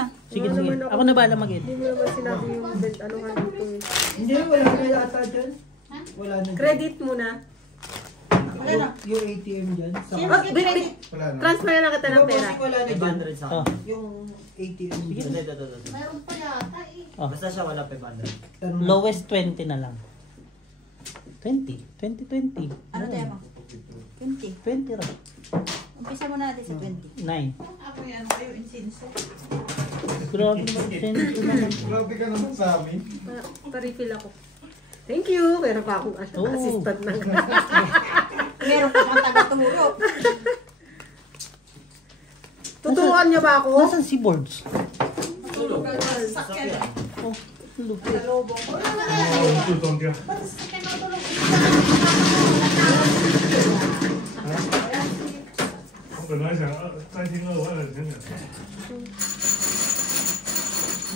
na. Sige, sige. Ako na bahala mag-edit. Hindi mo naman sinabi yung anuhan dito eh. Hindi, wala na yata dyan. Wala na. Credit mo na. Wala na. Yung ATM dyan. Transfer na lang kita ng pera. Wala na dyan. 500 sa Oh. akin. Yung ATM Sige, dyan. ito. Meron pa yata eh. Oh. Basta siya wala 500. Lowest 20 na lang. 20. 20. Ano tayo mo? 20. 20 rin. Umpisa mo natin sa 20. 9. Ako yan kayo, insinso. Grabe naman. 10 naman. Grabe ka naman sa amin. Pa-refill ako. Thank you. Meron pa akong assistant na. Meron pa kang taga-turo. Tuturuan niyo ba ako? Nasaan si Boards? Tulog ka sa sakyan. Oh, lupit. Lobo ko.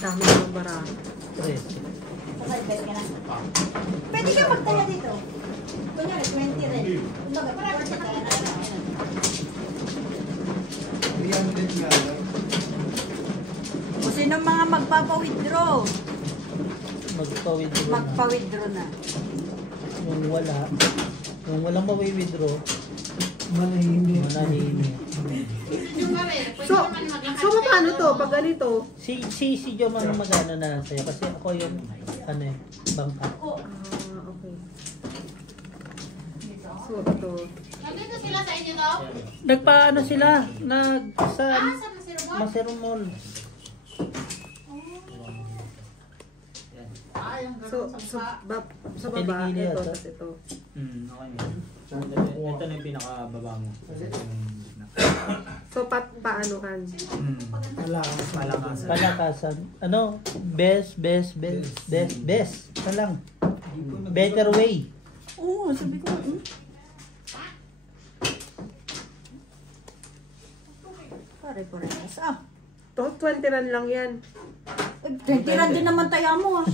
Dami ng barang. 3. Sasay, ka na. Pwede ka magtaya dito. Kunyari, 20 rin. Kumbaga, parang sa kaya na. 300 nga lang. O sino mga magpapa-withdraw? Magpa-withdraw na. Magpa-withdraw na. Yung wala. Yung walang mawi-withdraw, Manahimik. manahimik. So paano to? Pag ganito? Si Jom ang magana na lang sa'yo kasi ako yung bangka. Okay. So ito. Nandito sila sa inyo daw? Nagpaano sila? Sa Sa Masirobot? Masero Mall. Sa baba, Kilikili ito, ata. tapos ito. Okay na. Ito na yung pinakababa mo. So paano kan? Palakasan. Palakasan. Ano? Best. Ka lang. Better way. Oo, sabi ko. Pare-parehas. To 20 rand lang yan. 20 rand din naman tayo mo. Ang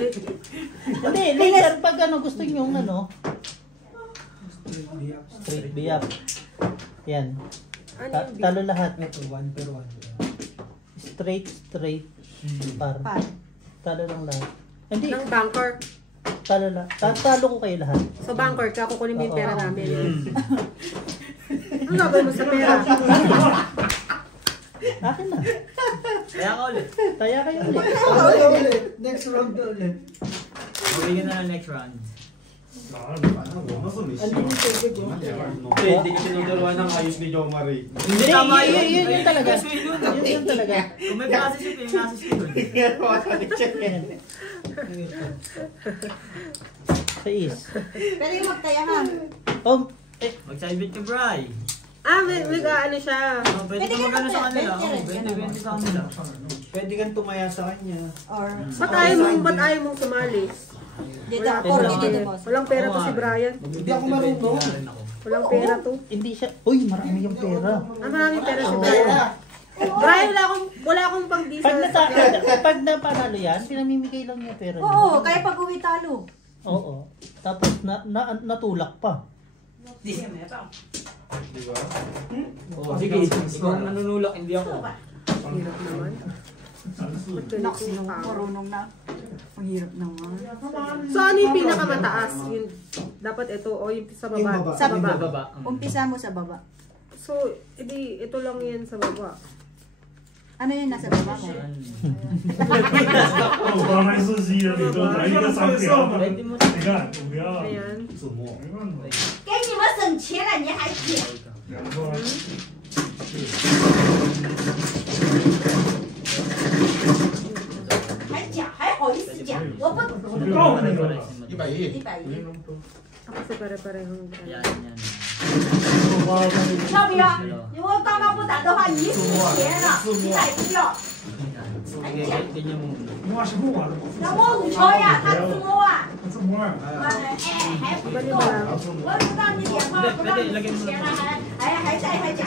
lit. Hindi, later pag gusto nyo straight biyak. Yan. Ano yung Talo lahat. Ito, 1 per 1. Straight. Par. Talo lang lahat. Hindi, ng banker? talo lang. Talo ko kayo lahat. So banker ka, kukunin mo yung pera Oo. namin. Ano gagawin mo sa pera? Akin na. Kaya ka ulit. Kaya kayo ulit. Next round na ulit. Mabigyan na ng next round. Hindi ka tinuturuan ng ayos ni Jo Marie. Hindi, yun talaga. Yun talaga. Kung may process yung process yun. Sais. Pero yung magtaya ha. Oh, Mag-sidebit ka, Bri. May ano siya. Pwede ka magano sa kanila. Pwede sa kanila. Pwede kang tumaya sa kanya. Or, Ba't ayaw mong sumali? dito, or dito boss. Walang pera to si Brian. Hindi ako marunong. Walang pera to. hindi siya. Uy, marami yung pera. Maraming pera si Brian. Brian, wala akong pang diesel. Pag napanalo yan, pinamimigay lang niya pera niya. Oo, kaya pag uwi talo. Oo. Tapos natulak pa. Di ba? Oh, sige, ikaw ang nanunulak, hindi ako. Hirap naman. Nak, sino marunong na. Ang hirap naman. So ano yung pinakamataas? Yung, dapat ito o yung sa baba? Yung baba. Sa baba. Baba. Umpisa mo sa baba. So, ito lang yan sa baba. Ano yun nasa baba mo? 我刚才是吸了你多拿一个商品， Pwede mo. 你看我不要， Ayan. 没办法，给你们省钱了，你还捡？两个。还讲，还好意思讲？我不我就告诉你了， 100 100。 Kasi pare-parehong Yan, brand. yan. 要不要？我刚刚不打的话，你死钱了，你买不要。 Ganyan mo. 我是不玩的，那我5条呀，他自摸啊。这么玩。还不够，我不让你点话，不让你死钱了，还讲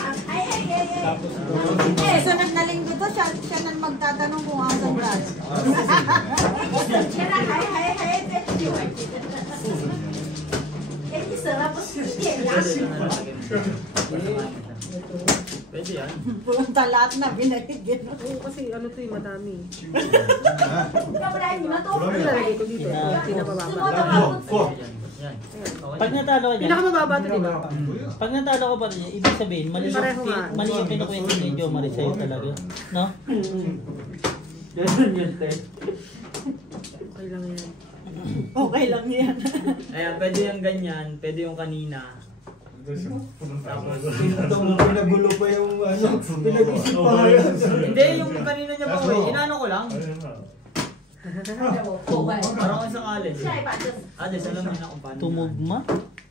，sunod na linggo to, siya na magtatanong kung ang ganda. Eh, 省钱了，还在丢。哎，你省了不是点牙。 Pwede Pwede yan. Punta lahat na, binahigyan. Oo, kasi ano to madami. Kamalayan mo na to. Ano lalagay ko dito? Ito, pinakababa. Yan. Okay. Pag natalo ka dyan, Pinakamababa to, di ba? pag natalo ka pa rin, ibig sabihin, mali Pareho nga. mali yung pinukwento ni Jo Marie sa'yo talaga. No? Ganun yun, te. Okay lang yan. Okay lang yan. Ayan, pwede yung ganyan, pwede yung kanina. Tapos, Pinagulo pa yung ano, pinag-isip pa ngayon. hindi, yung kanina niya pa uwi, inano ko lang. Parang isang alis. Alis, alam niyo na kung paano. Tumugma?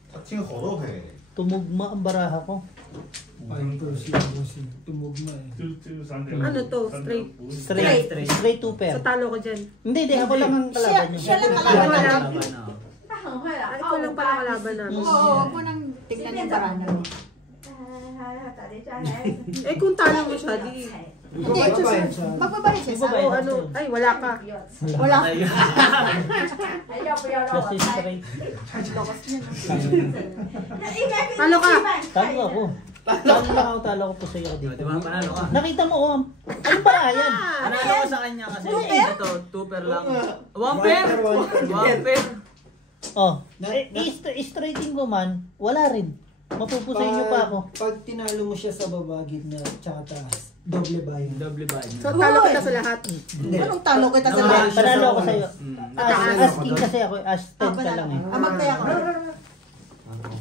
같이 걸어해. Tumugma ang baraha ko. Ay, kasi tumugma eh. Ano to? Straight? Straight. Straight two pair. So talo ko dyan. Hindi, ako lang ang kalaban niyo. Siya lang Ikaw kalaban lang. natin. Ay, ikaw lang pala kalaban namin. Oo, huwag mo nang tignan yung barana mo. Eh, kung talo mo siya, di... Hindi, Magbabayad siya. magbabayad siya sa Oo, ano? Ay, wala ka. Wala. Kasi straight. Talo ka. Talo ako. Talo ko po sa'yo Di dito. ba, panalo ka? Nakita mo, oh. Ano ba yan? Panalo ko sa kanya kasi Two pair? ito, 2 pair lang. 1 pair? 1 pair? Oh, straighting ko man, wala rin. Mapupusay niyo pa ako. Pag tinalo mo siya sa baba, gitna, tsaka taas, doble bayan. Doble ba yun? So, talo kita sa lahat. Hindi. Anong talo kita sa Panalo, lahat? panalo ako sa'yo. Taas. As king kasi ako, as 10 ka lang eh. Magtaya ka.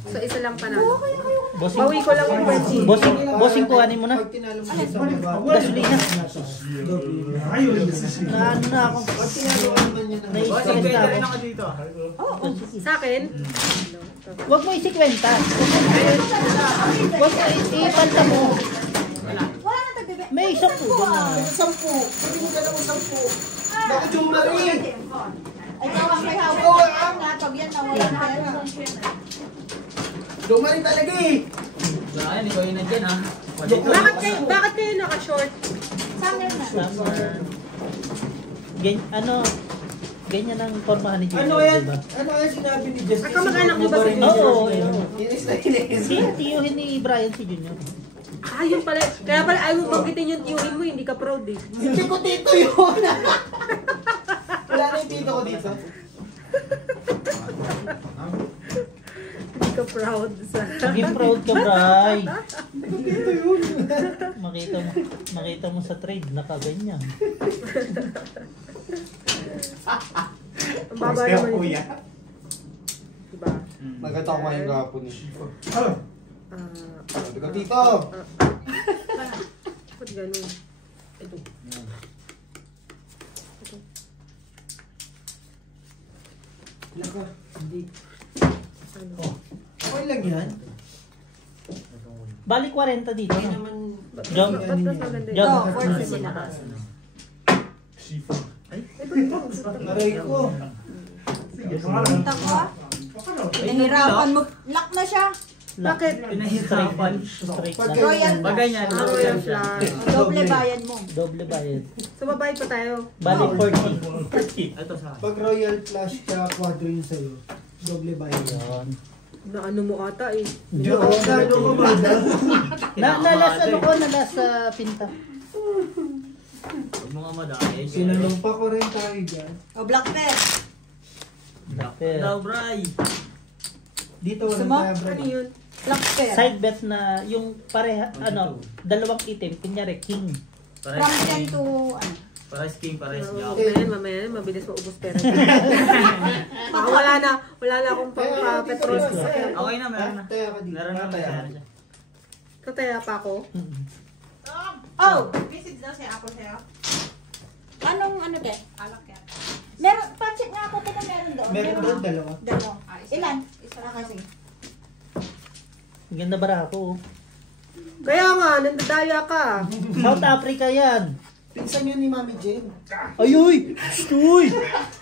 So, isa lang panalo. Bossing, Bawi ko lang yung Frenchie. bossing kuhanin mo na. Pag tinalo mo siya sa baba, Gasolina. doble. Naano na ako. Pag tinalo ka naman niya ng Bossing, Stress pwede na rin ako. ako dito. Oo, sige. Sa akin? Huwag mo isikwenta. Huwag mo ipalta mo. Wala na tagbebe. May isang po doon na. 10. Hindi mo dalawa 10. Bakit yung mali? Ay, ikaw ang may hawak. Nga, pag yan nawala na pera. Dumali talaga eh. Wala yan, ikaw yun nandyan ha. Bakit kayo naka-short? Summer na. Summer. Ganyan ang formahan ni Junior, Ano yan? diba? Ano yan sinabi ni Justin? Kamag-anak niyo ba si Oo, oo. Inis na inis. Si tiyuhin ni Brian si Junior. Ah, yun pala. Kaya pala ayaw mo banggitin yung tiyuhin mo, hindi ka proud eh. Hindi ko dito yun. Wala na yung tito ko dito. Hindi ka proud sa... Maging proud ka, Bri. Hindi ko dito yun. Makita mo sa trade, nakaganyan. Ang baba naman yun. Diba? Maganda ko ngayon kahapon ni Shifa. Sabi ko, tito! Ba't ganun? Ito. Laka, hindi. Ano? Okay lang yan. Bali 40 dito. Hindi No? naman... Jump. Ba't mas maganda yun? Jump. Oo, 40 sila. Eh, ba't Aray ko. Punta ko ah. Nahirapan mo. Lock na siya. Bakit? Pinahirapan. Straight Pag lang. Royal Pag flush. ganyan, Ah, royal flush. Doble bayad mo. Doble bayad. So, babayad pa tayo. Bali 40. Ito sa Pag royal flush ka, quadro yun sa'yo. Doble bayan. Yun. Na ano mo ata eh. Hindi ako gano ko madam. Nalas ano ko, nalas pinta. Huwag mo nga madami. Sinanumpa ko rin tayo dyan. O, black bear. Pero, Daw, Bray. Dito Gusto walang mo? kaya bro. Ano yun? Black bear. side bet na yung pareha, ano, dalawang item, kunyari king. From Pares 10 king. to, ano. Pares king, pares Oo, jack. mamaya, mabilis maubos pera. Baka wala na akong pang-petrol. Okay na, meron na. Taya ka dito. Meron na, Taya meron ka. na. Tataya pa ako. Oh! Message daw siya ako sa'yo. Anong ano de? Alak yan. Meron, pa-check nga ako kung meron doon. Meron doon dalawa. Dalawa. Ayos. Ilan? Isa Isa kasi. Ganda bara ako. Kaya nga, nandadaya ka. South Africa yan. Pinsan yun ni Mami Jane. Ayuy! Uy!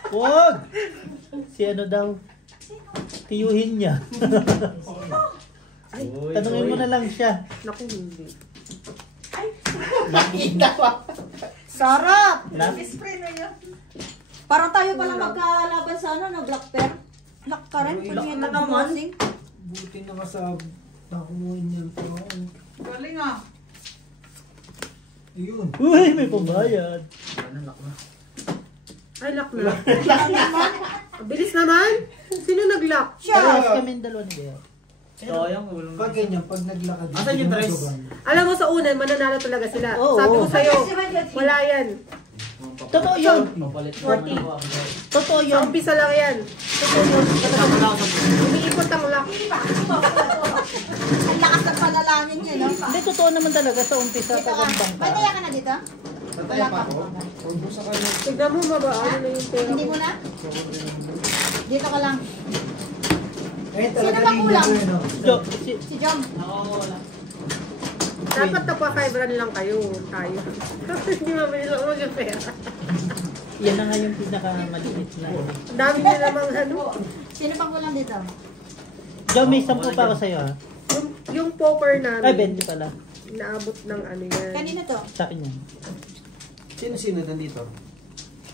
Wag! Si ano daw? Tiyuhin niya. Uy, Tanungin mo uy. na lang siya. Naku, hindi. Nakita pa. Sarap! Na? Spray na yun. Para tayo palang magkalaban sa ano, no? Black bear. Black ka rin. Pag yan Black naman. nag-bossing. Buti nakasab. Nakumuhin niya. Pero Galing ah. Yun. Uy, may pambayad. Ano, lock na. Ay, lock na. Bilis naman. Sino nag-lock? Parehas kami dalawa ni Bea. So, ayun, walang... Pag ganyan, pag naglakad. Asan yung tres? Alam mo sa unan, mananalo talaga sila. Oo, Sabi ko oo. sa'yo, wala yan. Totoo yun. Papalit 40. Totoo Sa yun. umpisa lang yan. Umiikot ang lock. Ang lakas ng panalangin niya, no? Hindi, totoo naman talaga sa umpisa Dito pag ka. ang bangka. Mataya ka na dito? Tataya pa ako. Huwag mo sa kanya. Tignan mo, ano na yung pera Hindi mo. mo na? Dito ka lang. Eh, Sino talaga ba ninja kulang? ko yun, no? Jo, Si Jom. Dapat pa 5 run lang kayo. Tayo. Hindi mabili lang mo yung pera. yan na nga yung pinakamaliit na. Ang dami nyo namang ano. Sino pa kulang dito? Jo, may 10 pa ako sa'yo ha. Yung poker namin. Ay, 20 pala. Naabot ng ano yan. Kanino to? Sa akin yan. Sino nandito?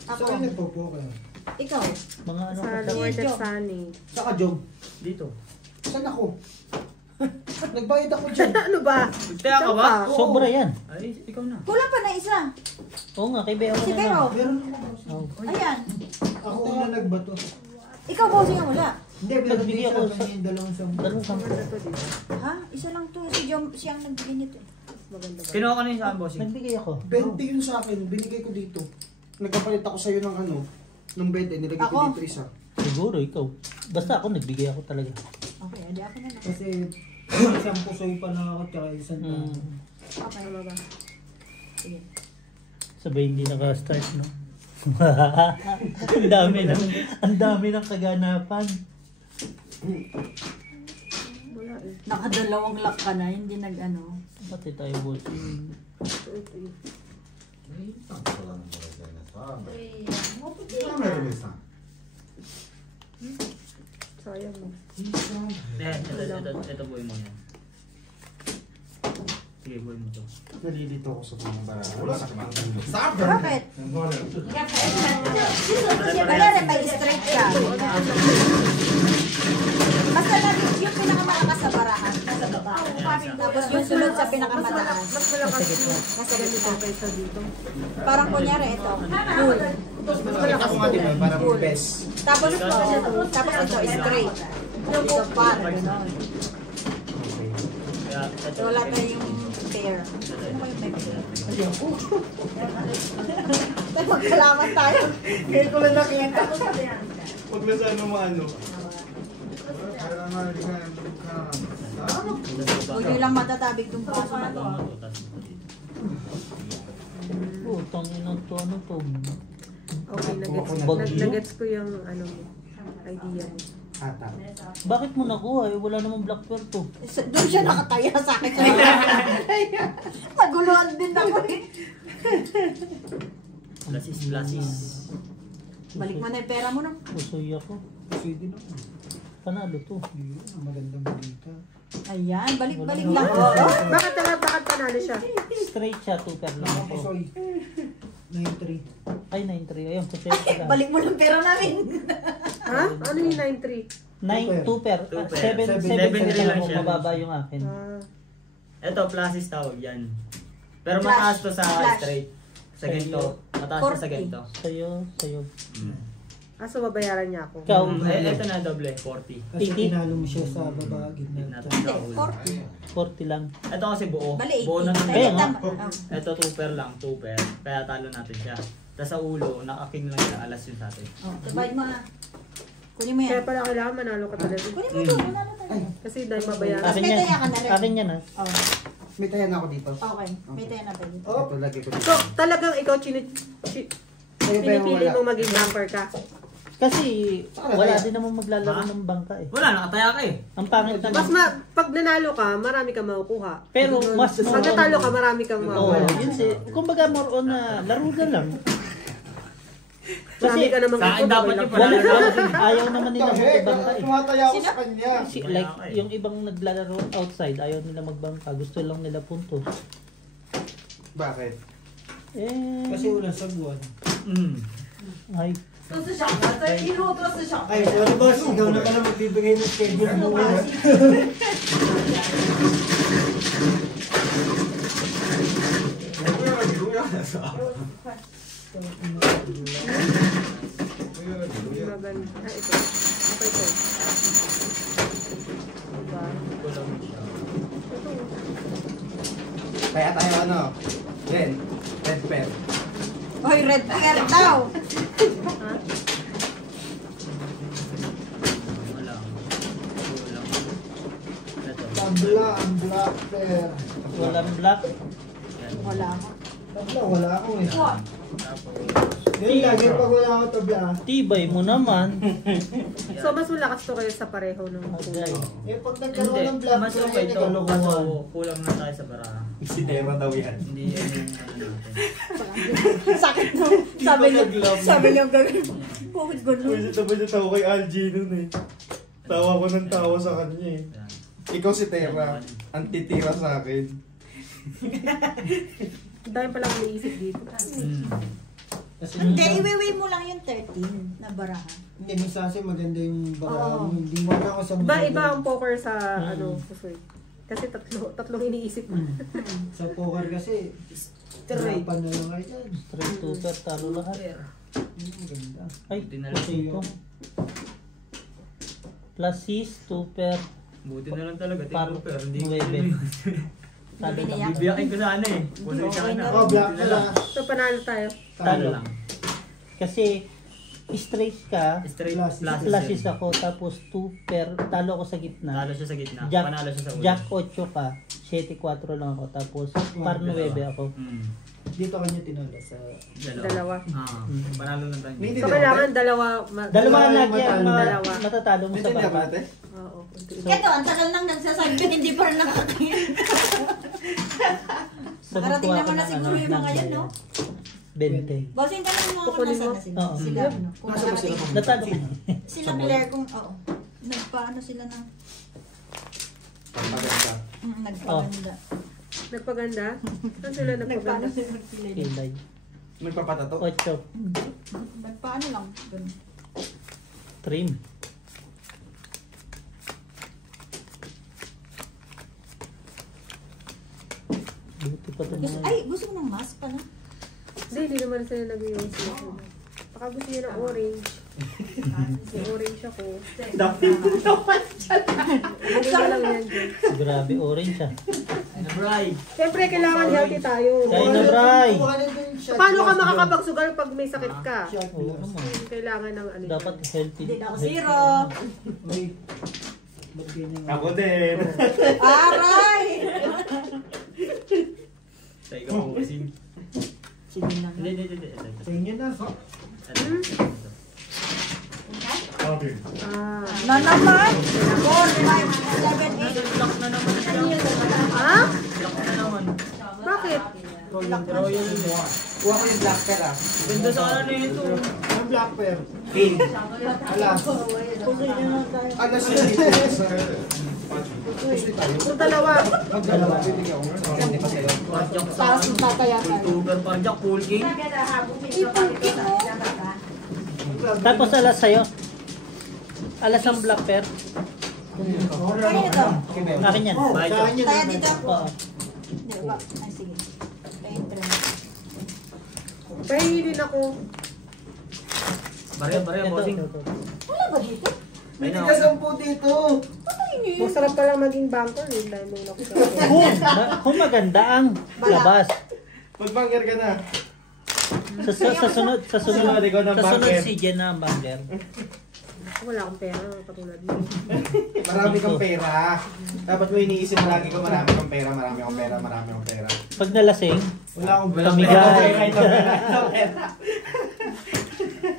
Ako. Saan nagpo-poker? Ikaw. Mga ano Sa ko Lower Joe. Texani. Saka Jom. Dito. Saan ako? Nagbayad ako dyan. Ano ba? Kaya ka ba? Sobra yan. Ay, ikaw na. Kulang pa na isa. Oo nga, kay Bea Si na Vero. lang. Meron ako. Oh. Ayan. Ako na nagbato. Ikaw, bossing nga wala. Hindi, meron Nagbigay din ako sa kanya yung dalawang sampu. Dalawang sampu. Ha? Isa lang to. Si Jom, siyang nagbigay nito. Maganda ba? Kinuha ko na yung saan, bossing. Nagbigay ako. 20 yun sa akin. Binigay ko dito. Nagkapalit ako sa'yo ng ano. Ng 20. Nilagay ko Ako? dito isa. Siguro ikaw. Basta ako nagbigay ako talaga. Okay, adi ako na lang. Kasi isang pusoy pa lang ako tsaka isang tao. Okay. Ano ba? Sabay hindi naka-start, no? ang dami ng kaganapan. Wala eh. Nakadalawang lock ka na, hindi nag-ano. Pati tayo, boss. Sayang mo. Ito buhay mo yan. Sige, buhay mo to. Nalilito ako sa mga barang. Bakit? Wala rin, may straight ka. Basta natin yung pinakamalakas sa barahan. Nasa baba. Tapos yung sunod sa pinakamataas. Mas malakas mo. Mas ganito kaysa dito. Parang kunyari ito. Full. Mas malakas ako nga diba? Parang best. Tapos ito, straight. Dito par, gano'n. Kaya, So wala tayong pair. Sino ba yung may pair? Tayo magkalaman tayo. Ngayon ko lang nakita. Huwag na sana maano. Huwag nyo lang matatabig itong paso na to. Putang ina to, ano to? Okay, Bagyo? nagets ko yung ano mo. Idea mo. Ata. Bakit mo nakuha? Eh, wala namang black pearl to. Doon siya nakataya sa akin. Naguluhan din ako eh. Lasis. Balik mo na yung pera mo na. Pusoy ako. Pusoy din ako. Panalo to. Yun, ang magandang balita. Ayan, balik-balik Wala lang. naman. Bakit panalo siya? Straight siya, 2 pair lang Ako ako. pusoy. 9-3. Ay, 9-3. Ayun, pusoy ko lang. Balik mo lang pera namin. Ha? Ano yung 9-3? 2 pair. Two pair. 7 Seven pair lang lang siya. mababa yung akin. Ito, plasis tawag yan. Pero Flash. mataas to sa Flash. straight. Sa ganito. Mataas to sa ganito. Sa'yo. So babayaran niya ako. Ikaw, Ito na doble, 40. Kasi 80. tinalo mo siya sa baba gitna. Natin Hindi, sa ulo. 40 lang. Ito kasi buo. Balik. Buo na Kaya nga. Ito 2 pair lang, 2 pair. Kaya talo natin siya. Tapos sa ulo, nakaking lang siya, alas yun sa atin. Divide mo ah. Kunin mo Kaya yan. pala kailangan manalo ka talaga. Kunin mo doon. Manalo tayo. Kasi dahil babayaran. Akin may yan. taya ka na rin. Akin yan ha. Oh, May taya na ako dito. okay. May tayo na tayo. Ito lagi ko dito. So, talagang ikaw Sa'yo ba yung pinipili wala? mong maging bumper ka? Kasi Saan wala kaya? din naman maglalaro Ha? ng bangka eh. Wala, nakataya ka eh. Ang pangit Mas naman. pag nanalo ka, marami kang makukuha. Pero mas Pag natalo ka, marami kang Oo, mawawala. yun si. Kumbaga more on na laro na lang. Marami ka namang sa akin ipon, dapat okay yung lang. Wala ayaw naman nila magbangka eh. Tumataya ako sa kanya. Like yung ibang naglalaro outside, ayaw nila magbangka, gusto lang nila puntos. Bakit? Eh, Kasi walang sagwan. ay, Ay, sorry boss. Ikaw na pala magbibigay ng schedule mo. Hindi maganda. Ah, ito. Ito, ito. Diba? Kulang siya. Ito. Kaya tayo ano? Red pair. Hoy, red pair daw. Ha? Wala. Kulang. Ito. Tabla, ang black pair. Walang black. Yan. Wala ako. Tabla, wala ako eh. Tapos, Yun lagi pag wala ako tabla. Tibay mo naman. So, mas malakas to kayo sa pareho ng Agay. Eh, pag nagkaroon ng hindi. black Mas pair, okay to. ikaw Kaso kulang na tayo sa baraha. Si Tera daw yan. Hindi yan yung ano natin. Sakit no. Sabi niyo gawin. Bakit ganun? Tawa kay Algie nun eh. Tawa ko ng tawa sa kanya eh. Yan. Ikaw si Tera, ang titira sa akin. Ang dami palang iniisip dito. Kasi Hindi, minsan- iwiwi mo lang yung 13 na baraha. Hindi, minsan kasi maganda yung baraha Oo. mo. Hindi mo na ako sa Iba ang poker sa ano, Pusoy. Kasi tatlong iniisip mo. Sa poker kasi, hirapan na lang kayo dyan. Straight super, talo lahat. Maganda. Ay, Dinala puti ito. Plus 6, super. Buti na lang talaga. Par- Pero hindi ko nuwebe. yun. Talo lang. Bibiyakin ko sana eh. Puno Okay sana. na. Oh, black pala. So, panalo tayo. Talo. lang. Kasi, straight ka, Straight Plus- plus flashes ako, tapos 2 pair, talo ako sa gitna. Talo siya sa gitna. Jack, Panalo siya sa ulo. Jack 8 ka, 7-4 lang ako, tapos par 9 ako. Dito kanya tinalo sa... Dalawa. Ah, panalo lang tayo. Hindi So, kailangan dalawa. Dalawa Dalawa lagi yung ang matalo. Dalawa. matatalo mo sa Naintindihan ba baba. natin? Oo. Ito, ang tagal nang nagsasabi ko, hindi pa rin nakakain. Nakarating naman na siguro yung mga yan, no? 20. Bossing ka lang mga kung Kukunin nasa mo? na sila. Oo. Sila, ano, kung Nasa ba sila? nakarating. Natalo ko na. Sila Blair kung, oo. Nagpaano sila ng, Maganda. nagpaganda. Nagpaganda? Saan sila Nagpaano nagpaganda? sila magpilay. Kilay. Nagpapatato. 8. Nagpaano lang. Ganun. Trim. Buti pa ito mga. Ay, gusto mo ng mask pala? Hindi naman sila nag-iwas. Baka gusto niya ng orange. Yung orange ako. Lagay ka lang yan dyan. Grabe, orange ah. Nabray! Siyempre, kailangan healthy tayo. Kaya na, Bray. Kuha na dun shot Paano ka glass makakapagsugal pag may sakit ka? doon. Shot Oo glass. naman. Kailangan ng ano. Dapat healthy. Hindi na ako zero. Uy, ba't ganyan nga? Ako din. Aray! Sa ikaw po kasi. Sige na. Hindi. Sa inyo na. Okay. Ah. Na naman! 4, 5, 7, 8. Lock na naman siya. Ha? Lock na naman. Bakit? Royal mo. Kuha ko yung black pair ah. Ganda sa ano ito. Ang black pair. King. Ala. Ano siya dito sa... Kung dalawa. Magdalawa. Hindi pa sa'yo. Jack sa Tapos tatayakan. YouTuber pa. Jack Full King. Tapos alas sa'yo. Alas ang black pair. Kaya ito. Akin yan. Sa akin yun. Kaya dito. Oo. Hindi ba? Ay, sige. Kaya ito. Pahingi din ako. Barya, Ito, bossing. ito. Wala ba dito? May tigasampu dito. Masarap pa lang maging banker. Hindi dahil may ako sa Kung maganda ang labas. Mag-banger ka na. Sa sunod, ikaw ng sa sunod banker. si Jen na ang banger. Wala akong pera. Katulad mo. Marami kang pera. Dapat mo iniisip mo lagi ko marami kang pera, marami akong pera, marami akong pera. Pag nalasing, Wala akong Pamigay.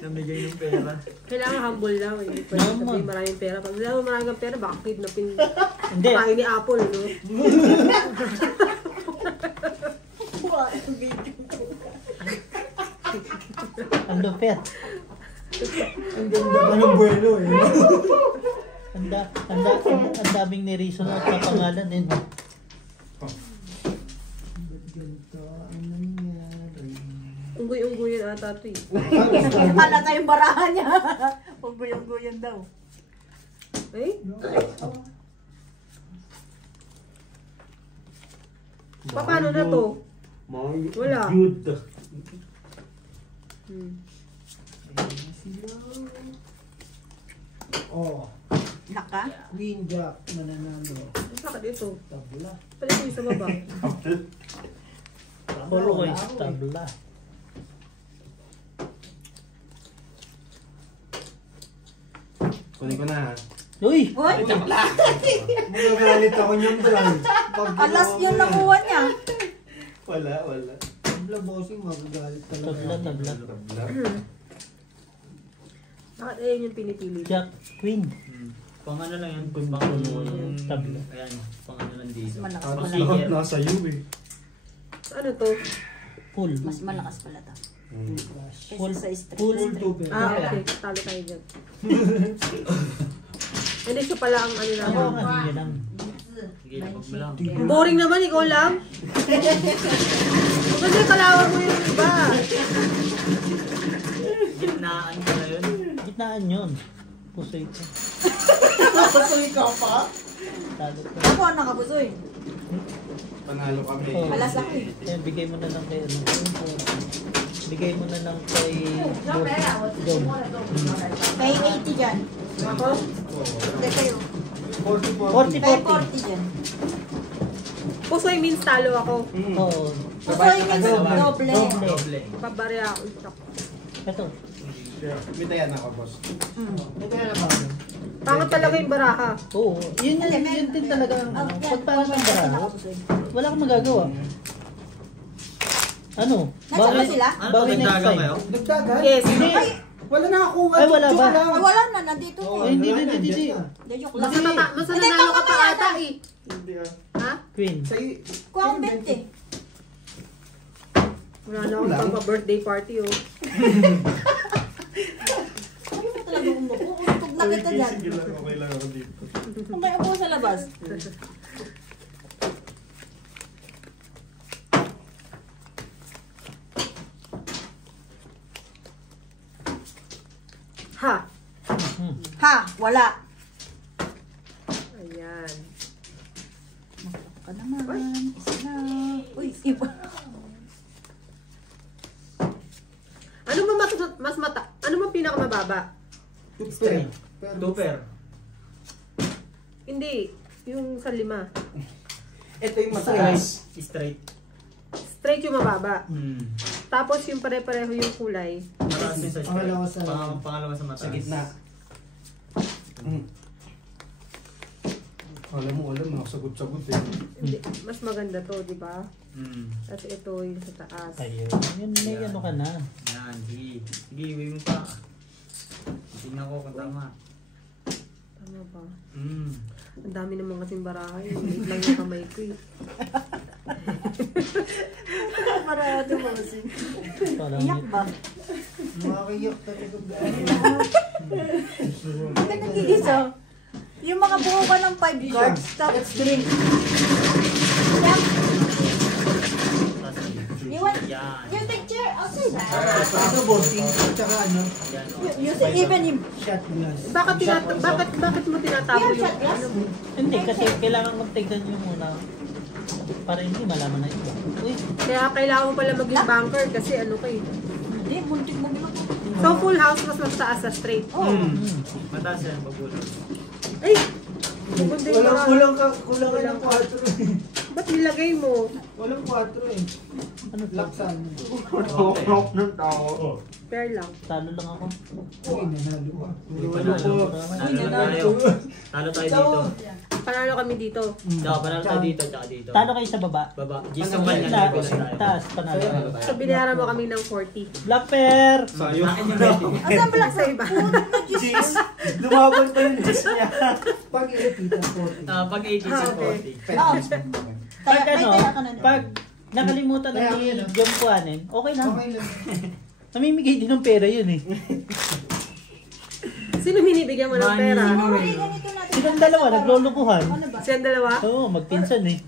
Namigay ng pera. Kailangan humble lang. Hindi pwede Naman. sabihin maraming pera. Pag wala mo maraming pera, baka kidnapin. hindi. Kain ni Apple, no? Ang lupit. Ang ganda pa ng buwelo eh. Ang daming ni-reason at kapangalan din. Ba't ganito? Ano nangyari? Unggoy-unggoyan ata ito eh. Hala tayong barahan niya. Huwag guyong-guyan daw. Eh? Paano na to? Wala. Good. Oh, Naka. Queen Jack, mananalo. Bakit ito? Tabla. Pala ko yung sa baba. Puro ko yung tabla. Kunin ko na. Uy! Uy, Magagalit ako niyan, Brian. alas yung nakuha niya. Wala. Tabla, bossing, magagalit Tabla, talaga. tabla. Bakit ayun yung pinipili? Jack, Queen. Pang ano lang yan. Kung Pang tabla. Ayan, pang ano lang dito. Malakas Pang pala. sticker. nasa iyo eh. Ano to? Full. Mas malakas pala to. Full. Kaysa sa straight. Full. Straight. Ah, okay. Talo tayo dyan. Hindi siya pala ang ano Ako naman. nga, hindi lang. Sige, labag mo lang. Boring naman, ikaw lang. Kasi kalawar mo yung iba. Gitnaan ko na yun. Gitnaan yun. Puso ito. Patuloy ka pa? Talo ko. Ako ang nakabusoy. Panalo kami. Oh. Alas ako eh. Ayan, bigay mo na lang kay ano. Bigay mo na lang kay John. May 80 dyan. Ako? Hindi kayo. 40-40. May 40 dyan. Pusoy means talo ako. Oo. Pusoy means doble. Doble. Pabarya ako. Ito. May tayan ako, boss. Ito yan ba? Pangat talaga yung baraha. Oo. Yun din talaga ang ano. Pag parang ang bararo, wala kang magagawa. Ano? Nasaan ba sila? Ano Bawi to, next nagdaga time. kayo? Nagdagan? Yes. Ay, Wala na nakuha. Ay, wala ba? ay, wala na. Nandito Ay, na. hindi. Hindi, joke lang. Mas Hindi, nanalo ka pa pangkamay ata eh. Hindi ah. Ha? Queen. Sa'yo. Kuha ang 20. Wala na akong pang-birthday party oh. Ano mo talaga umupo? Utog na kita dyan. Sige lang, okay lang ako dito. Kung kayo upo sa labas. Ha? Ha, wala. Ayan. Ka naman. Isa na. Uy, iba. Ano ba mas mata? Ano ba pinakamababa? Straight. Two pair. Hindi. Yung sa 5. Ito yung mataas. Straight. Straight yung mababa. Hmm. Tapos yung pare-pareho yung kulay. Mataas din sa straight. Pangalawa sa- Pangalawa sa mataas. Sa gitna. Alam mo, nakasagot-sagot eh. Hindi. Mas maganda to, di ba? Hmm. Tapos ito yung sa taas. Ayun. Yun, may ano ka na. Yan, sige. Sige, iwi mo pa. Tingnan ko kung tama. Tama ba? Hmm. Ang dami naman kasing barahay. Maliit lang yung kamay ko eh. Marado mo kasi. Parang Iyak ba? Makakiyak talaga. Hindi nagigisa. Yung mga buo ka ng 5 cards, tapos drink. Iyak. Iwan. Yan. Yung picture, outside. Ano, bossing? Tsaka ano? Yan. You say even yung Shot glass. Bakit mo tinatago Yeah, yung shot glass. ano? Hindi, kasi kailangan mong tignan yung muna. Para hindi malaman na iba. Uy, Kaya kailangan mo pala maging banker kasi ano kayo. Hindi, muntik mo bilang. So full house mas mataas sa straight. Oh. Mataas yan, pagbulan. Ay! Maganda yung baraha. Kulang ka ng 4 eh. Ba't nilagay mo? Walang 4 eh. ano to? Laksan. Rock ng tao. Pair lang. Talo lang ako. Uy, nanalo ka. Panalo. Talo tayo. Talo tayo dito. Panalo kami dito. Tsaka panalo tayo dito, tsaka dito. Talo kayo sa baba. Baba. Gis yung kanya. Taas, panalo. So binayaran mo kami ng 40. Black pair! Sayo. Akin yung ready. Asan ba lang Sa iba. Jeez! Lumaban pa yung Jeez niya. Pag i-repeat ang 40. Pag 80 sa 40. Oo. Pag May ano, taya ka na naman. pag nakalimutan na Kaya ni yun, John kuhanin, okay lang. Okay lang. Namimigay din ng pera yun eh. Sino binibigyan mo ng pera? Okay, ganito natin. Silang dalawa, naglulukuhan. Ano ba? Siyang dalawa? Oo, magpinsan eh.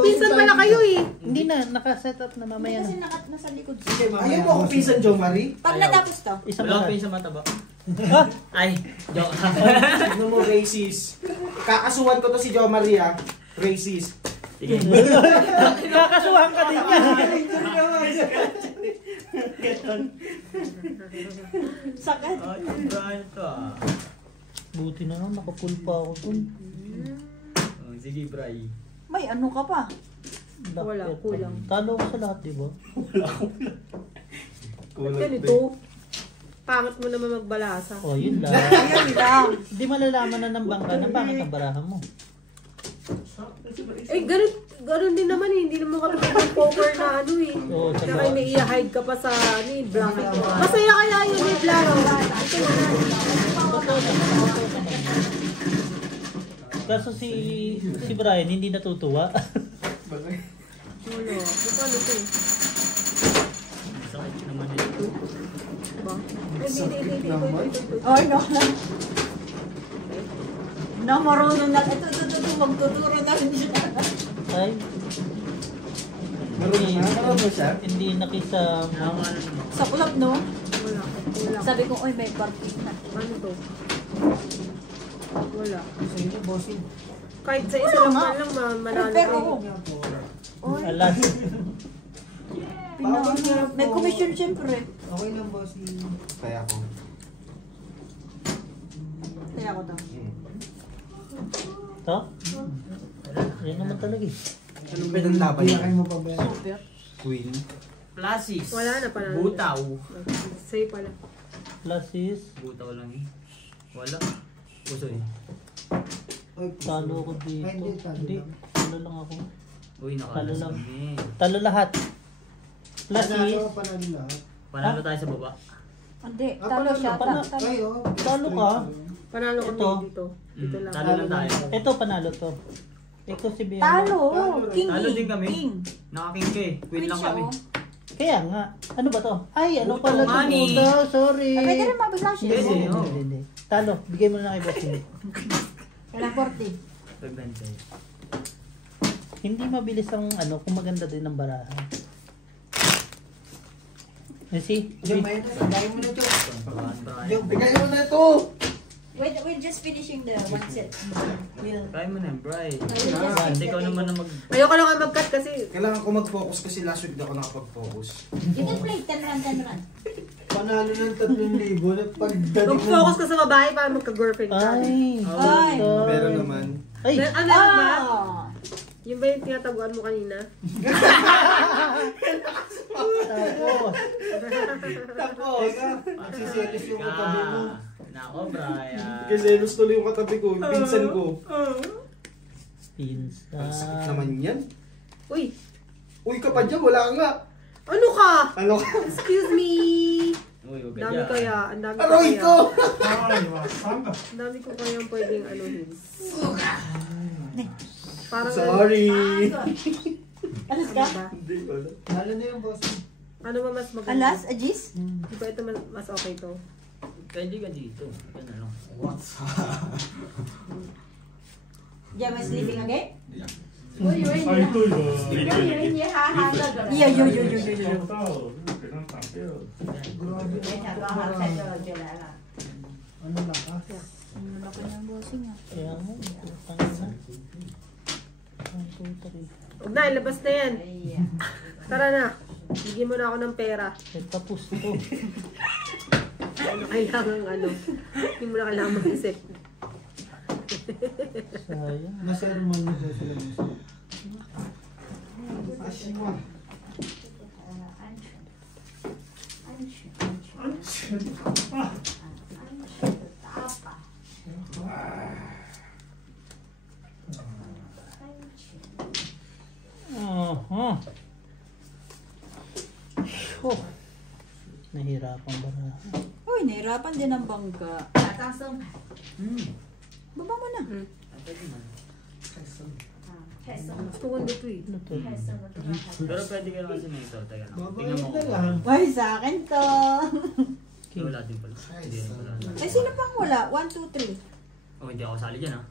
Pinsan pala kayo eh. Hindi na, naka-set up na mamaya Kasi na. nasa likod. Ayaw mo akong pinsan, Jo Marie? Pag natapos to, Isa Wala pa. ko yung sa mata ba? Ha? Ay, joke. Ano mo, racist? Kakasuhan ko to si Jo Maria. Racist. Sige. Kakasuhan ka din niya. Sakit. Ay, Brian to ah. Buti na lang, nakapul pa ako dun. Oh, sige, Bri. May ano ka pa? Wala, Bakit? kulang. Talo ko sa lahat, di ba? Kulang Ganito. Pangit mo naman magbalasa. O, yun lang. Ayun lang. Hindi malalaman na ng bangka na bakit ang barahan mo. Eh, ganun din naman eh. Hindi naman katulad ng poker na ano eh. Oo, sa Kaya may i-hide ka pa sa ano eh, blanket. Masaya kaya yun eh, blanket. Ito na. Totoo naman. Kaso si Brian hindi natutuwa. Wala. Ano to eh? Sakit naman ito. Diba? Ay, hindi. Ito. Ay, no. Na marunong na. Ito, magtuturo na rin siya. Ay, Marunong siya? hindi nakisama. Sa kulap, no? Wala. Wala. Sabi ko, oy, may party na. Ano to? Wala. Sa inyo, bossing. Kahit sa isa lang man lang, manalo Pero, kayo. oy, Alas. may commission siyempre. Okay lang, bossing. Kaya ako. Kaya ako daw. To? Yan naman talaga eh. Anong pinaglaban niya? Kaya mo pa ba yan? Super. Queen. Plasis. Wala na, panalo. Butaw. Say pala. Plus is, Butaw lang eh. Wala. Pusoy. Oy, talo ko dito. Ay, hindi, talo Hindi, lang. talo lang ako. Uy, Talo nakalas lang. kami. Talo lahat. Plus is, Panalo lahat. Panalo tayo sa baba. Hindi, Ah, talo siya. Panalo. Talo. Ay, oh. Talo ka. Panalo kami Ito. dito. Dito lang. Talo lang tayo. Ito panalo to. Ito si Bea. Talo. King. Talo din kami. King. Nakaking ka eh. Queen lang siya, kami. oh. Kaya nga. Ano ba to? Ay, ano Butaw pala to? nga ni. Butaw, sorry. Ah, pwede rin mabigla siya. Pwede, Hindi, oh. hindi. Talo. Bigay mo na kay Bossing. Kailang 40. Pagbente. Hindi mabilis ang ano kung maganda din ang barahan. See? Diyan, may dahil mo na, Chok. Brian. Diyan, Bigay mo na ito! We're just finishing the one set. We'll, Kaya mo na, Brian. we'll just Hindi ko naman na mag... Ayoko lang mag-cut kasi Kailangan ko mag-focus kasi last week na ako nakapag-focus. You can play 10 run, 10 run. Panalo ng 3,000 na pagdating mo. mag-focus ka sa babae para magka-girlfriend ka. Ay. Ay. Pero naman. Ay. Ano ba? Ah! Yung ba yung tinataguan mo kanina? Tapos. Tapos, magsiselos yung katabi mo. Nako, Brian. Kasi selos tuloy yung katabi ko, yung pinsan ko. Pinsa. Ang sakit naman yan. Uy! Uy ka pa dyan, wala nga. Ano ka? Ano ka? Excuse me! Uy, huwag Ang dami dyan. kaya. Ang dami ko Aroy kaya. ko! Ang dami ko kayang pwedeng anuhin. Parang Sorry. Alas Ano ka? ba? Hindi wala. Lalo na yung bossing. Ano ba mas maganda? Alas? Ajis? Di ba ito mas okay to? Pwede ka dito. Yan na lang. Diyan, may sleeping again? Uy, uy, Ay, ito yun. uy, hahalag. Yeah, yo. Grabe. Ano lang, ah? Ano ba kanyang bossing ah? Kaya mo. Putang na. 1, 2, 3. Huwag na, ilabas na yan. Tara na. Bigyan mo na ako ng pera. Eh, tapos to. Ano? Hindi mo na kailangan mag-isip. Sayang. Masermon mo daw sila, bossing. Asma. Oh. Nahirapan ba na? Uy, nahirapan din ang bangka. Tatasong. Baba mo na. Gusto ko dito eh. Ano to? Pero pwede ka kasi na ito. Teka lang. Tingnan mo Babalik na ko. lang. Ay, sa akin to. Wala din pala. Hindi rin pala. Ay, sino pang wala? 1, 2, 3. Oh, hindi ako sali dyan ah.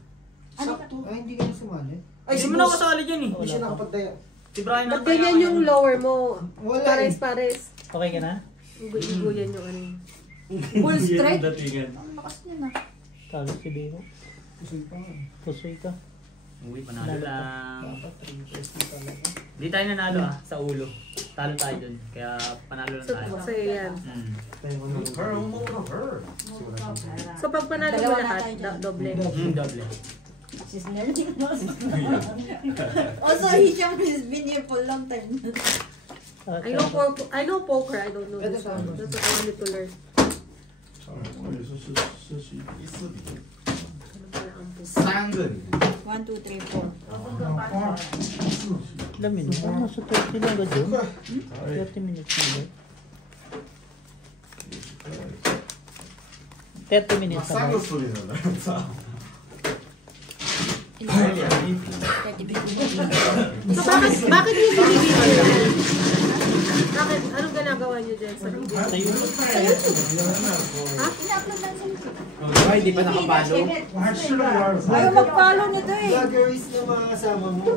Ano ka? Sakto. Ay, hindi ka na sumali. Ay, Hindi si mo na ako boss. sali dyan eh. Hindi siya nakapagdaya. Si Brian Ba't ang ganyan yung lower mo? Wala Pares-pares. Okay ka na? Igo-igo yan yung ano. Full straight? Ang lakas niya na. Talo si Beo. Pusoy pa nga. Pusoy ka. Uy, panalo lang. Dapat 350 talaga. Hindi tayo nanalo sa ulo. Talo tayo dun. Kaya panalo lang So, tayo. sa'yo yan. So, pag panalo mo Dalawa na lahat, tayo dyan. doble. Doble. She's learning. Also, Hisham has been here for a long time. I know poker, I don't know this one. That's what I wanted to learn. 我也是是第四笔。 Ano pala ang poker? 三个你。 1, 2, 3, 4. Alam mo, nasa 30 lang ba dun? 30 minutes na ba? 30 minutes na 三 ba? 个四笔的来，操！ So, bakit yung binibigyan? Bakit? Anong ginagawa niyo dyan sa video? Sa'yo. Ina-upload lang sa YouTube. Ay, di pa nakapalo. 我还吃了2个 Ayaw mag-follow nito eh. Vloggeries na mga kasama mo.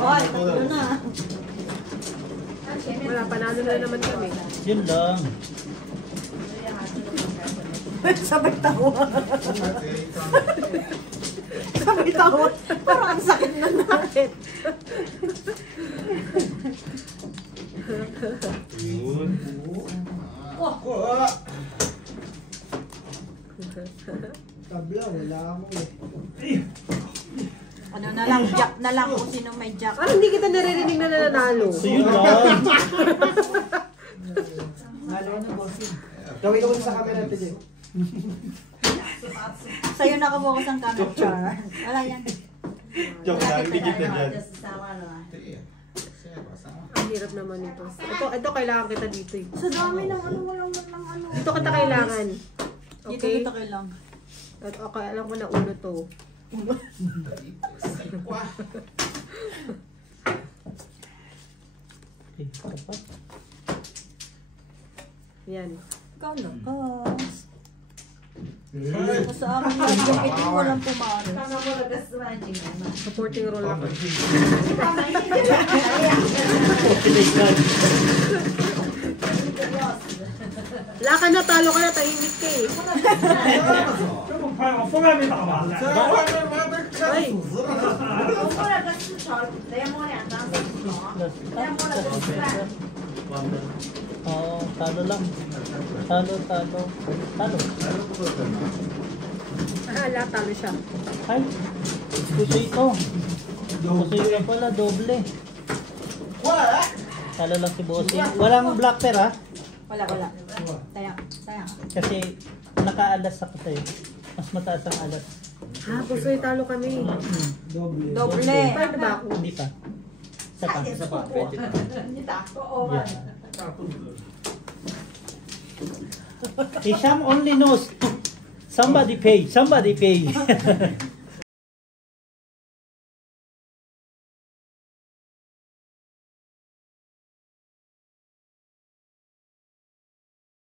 Oh, tatlo na. Wala, panalo na naman kami. Yun lang. Sabay tawa. Sabay tawa. Parang ang sakit na nakit. Tabla, wala ako eh. Ano na lang, jack na lang kung sino may jack. Parang hindi kita naririnig na nananalo. So yun lang. Gawin ko sa camera natin eh. Sa'yo nakabukas ang camera char. Wala yan. Joke lang, digit na dyan. Ang hirap naman ito. Ito kailangan kita dito eh. Sa dami ng ano, walang ng ano. Dito kita kailangan. Dito Okay? kita kailang. At okay, alam ko na uno to. Okay, dapat. Yan. Ikaw lakas. Sa akin yan, yung ito walang pumaras. Supporting role ako. Wala ka na, talo ka na, tahimik ka eh. 这么快吗？封还没打完呢。 Ay, Oo, talo lang. Talo. ala, talo siya. Ay, puso ito. Puso ito pala, doble. Talo lang si Bossing. Walang black pair ha? Wala. Sayang. Kasi nakaalas ako sa'yo. Mas mataas ang alas. Ha, puso talo kami. Doble. Paano ba ako? Hindi pa. Isa pa. Yeah. Hisham only knows somebody pay.